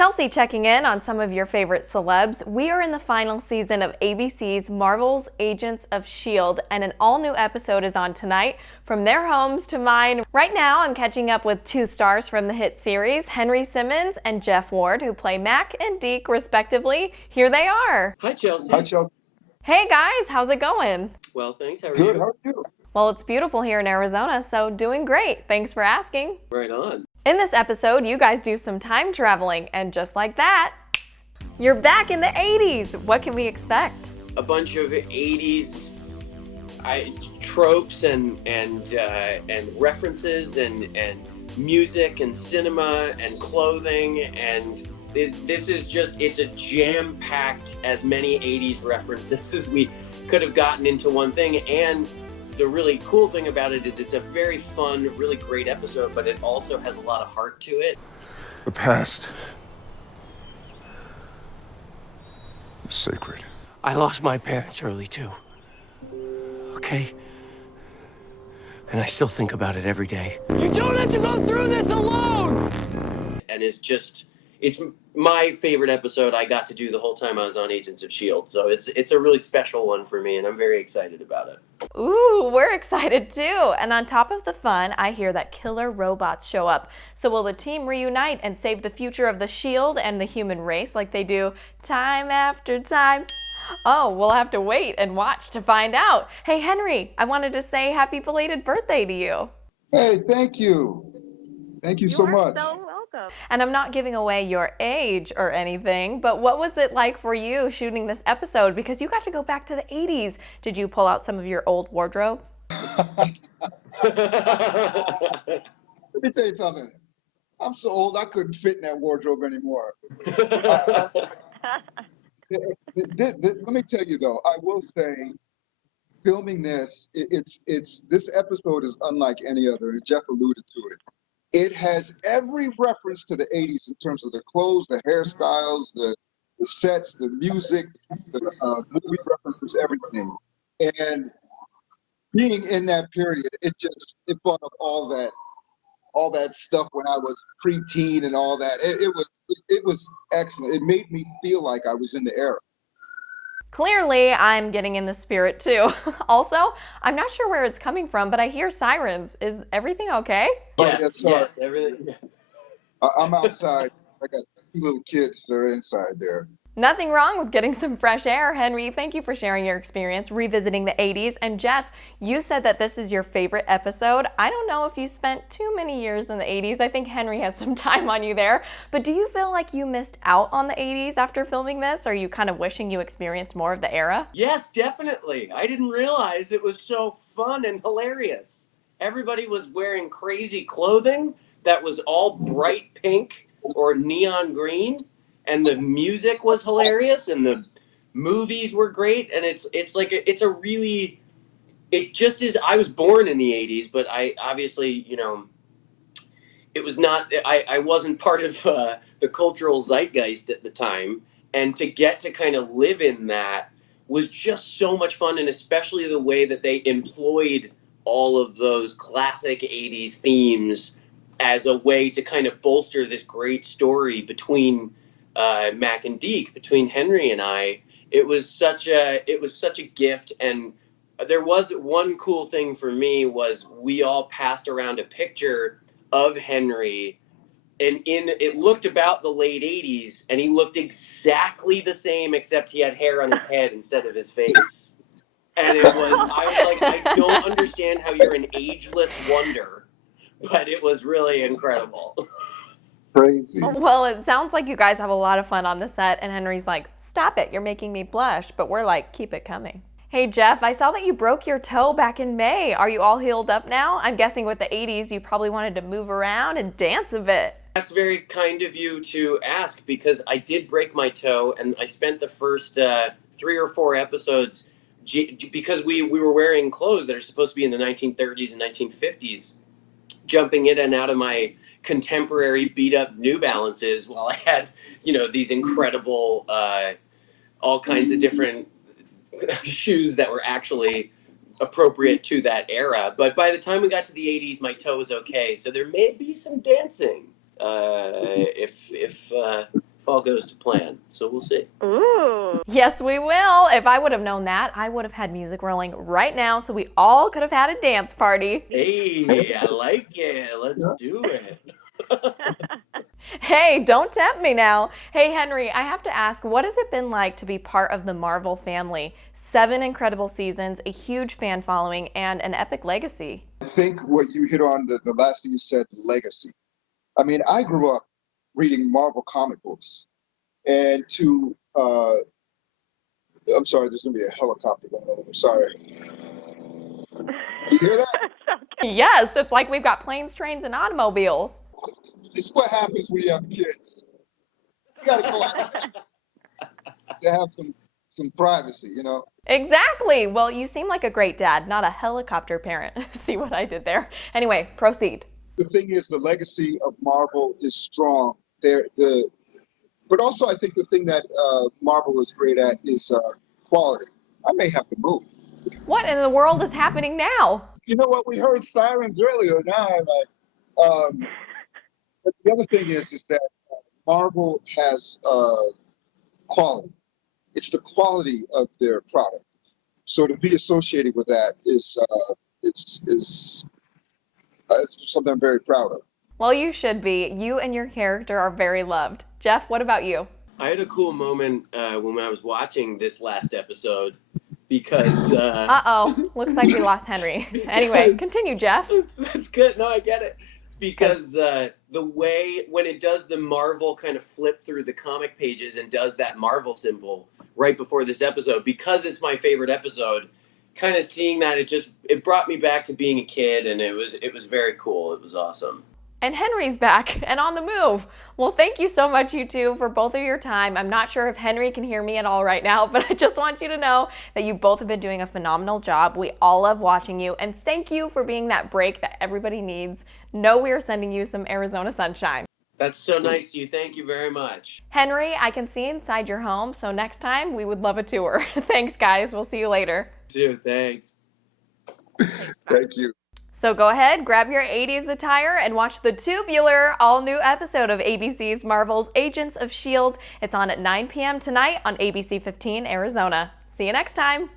Chelsey checking in on some of your favorite celebs. We are in the final season of ABC's Marvel's Agents of S.H.I.E.L.D. and an all-new episode is on tonight. From their homes to mine. Right now, I'm catching up with two stars from the hit series, Henry Simmons and Jeff Ward, who play Mack and Deke, respectively. Here they are. Hi, Chelsey. Hi, Chelsey. Hey, guys. How's it going? Well, thanks. How are Good. you? How are you? Well, it's beautiful here in Arizona, so doing great. Thanks for asking. Right on. In this episode, you guys do some time traveling, and just like that, you're back in the 80s. What can we expect? A bunch of 80s tropes and references and music and cinema and clothing, and this is just, it's a jam-packed as many 80s references as we could have gotten into one thing. And the really cool thing about it is it's a very fun, really great episode, but it also has a lot of heart to it. The past is sacred. I lost my parents early too. Okay? And I still think about it every day. You don't have to go through this alone! And it's my favorite episode I got to do the whole time I was on Agents of S.H.I.E.L.D. So it's a really special one for me, and I'm very excited about it. Ooh, we're excited too. And on top of the fun, I hear that killer robots show up. So will the team reunite and save the future of the S.H.I.E.L.D. and the human race like they do time after time? Oh, we'll have to wait and watch to find out. Hey, Henry, I wanted to say happy belated birthday to you. Hey, thank you. Thank you so much. So welcome. And I'm not giving away your age or anything, but what was it like for you shooting this episode? Because you got to go back to the 80s. Did you pull out some of your old wardrobe? Let me tell you something. I'm so old, I couldn't fit in that wardrobe anymore. Let me tell you though, I will say, filming this, this episode is unlike any other, and Jeff alluded to it. It has every reference to the 80s in terms of the clothes, the hairstyles, the sets, the music, the movie references, everything. And being in that period, it brought up all that stuff when I was preteen and all that. It was excellent. It made me feel like I was in the era. Clearly, I'm getting in the spirit too. Also, I'm not sure where it's coming from, but I hear sirens. Is everything okay? Yes, everything. I'm outside. I got two little kids. They're inside there. Nothing wrong with getting some fresh air. Henry, thank you for sharing your experience revisiting the 80s. And Jeff, you said that this is your favorite episode. I don't know if you spent too many years in the 80s. I think Henry has some time on you there. But do you feel like you missed out on the 80s after filming this? Are you kind of wishing you experienced more of the era? Yes, definitely. I didn't realize it was so fun and hilarious. Everybody was wearing crazy clothing that was all bright pink or neon green. And the music was hilarious, and the movies were great, and it just is. I was born in the 80s, but I obviously, it was not, I wasn't part of the cultural zeitgeist at the time, and to get to kind of live in that was just so much fun, and especially the way that they employed all of those classic 80s themes as a way to kind of bolster this great story between Mack and Deke, between Henry and I. It was such a gift. And there was one cool thing for me was we all passed around a picture of Henry, and it looked about the late 80s, and he looked exactly the same except he had hair on his head instead of his face. And I was like, I don't understand how you're an ageless wonder, but it was really incredible. Crazy. Well, it sounds like you guys have a lot of fun on the set, and Henry's like, stop it, you're making me blush, but we're like, keep it coming. Hey Jeff, I saw that you broke your toe back in May. Are you all healed up now? I'm guessing with the 80s, you probably wanted to move around and dance a bit. That's very kind of you to ask, because I did break my toe, and I spent the first 3 or 4 episodes, because we were wearing clothes that are supposed to be in the 1930s and 1950s, jumping in and out of my contemporary beat up New Balances while I had, these incredible, all kinds of different shoes that were actually appropriate to that era. But by the time we got to the 80s, my toe was okay. So there may be some dancing if all goes to plan. So we'll see. Ooh. Yes, we will. If I would have known that, I would have had music rolling right now so we all could have had a dance party. Hey, I like it. Let's do it. Hey, don't tempt me now. Hey, Henry, I have to ask, what has it been like to be part of the Marvel family? 7 incredible seasons, a huge fan following, and an epic legacy. I think what you hit on, the last thing you said, legacy. I mean, I grew up reading Marvel comic books, and I'm sorry, there's going to be a helicopter going over. Sorry. You hear that? Yes, it's like we've got planes, trains, and automobiles. This is what happens when you have kids. You got to go out to have some privacy, you know? Exactly. Well, you seem like a great dad, not a helicopter parent. See what I did there? Anyway, proceed. The thing is, the legacy of Marvel is strong. But also, I think the thing that Marvel is great at is quality. I may have to move. What in the world is happening now? You know what? We heard sirens earlier. Now I'm like, but the other thing is that Marvel has quality. It's the quality of their product. So to be associated with that is it's something I'm very proud of. Well, you should be. You and your character are very loved. Jeff, what about you? I had a cool moment when I was watching this last episode because... Uh-oh. Looks like we lost Henry. Anyway, continue, Jeff. That's good. No, I get it. Because the way, when it does the Marvel kind of flip through the comic pages and does that Marvel symbol right before this episode, because it's my favorite episode, kind of seeing that, it brought me back to being a kid, and it was very cool. It was awesome. And Henry's back and on the move. Well, thank you so much, you two, for both of your time. I'm not sure if Henry can hear me at all right now, but I just want you to know that you both have been doing a phenomenal job. We all love watching you, and thank you for being that break that everybody needs. Know we are sending you some Arizona sunshine. That's so nice of you. Thank you very much. Henry, I can see inside your home, so next time we would love a tour. Thanks, guys. We'll see you later. Dude, thanks. Thank you. So go ahead, grab your 80s attire and watch the tubular all-new episode of ABC's Marvel's Agents of S.H.I.E.L.D. It's on at 9 p.m. tonight on ABC 15 Arizona. See you next time.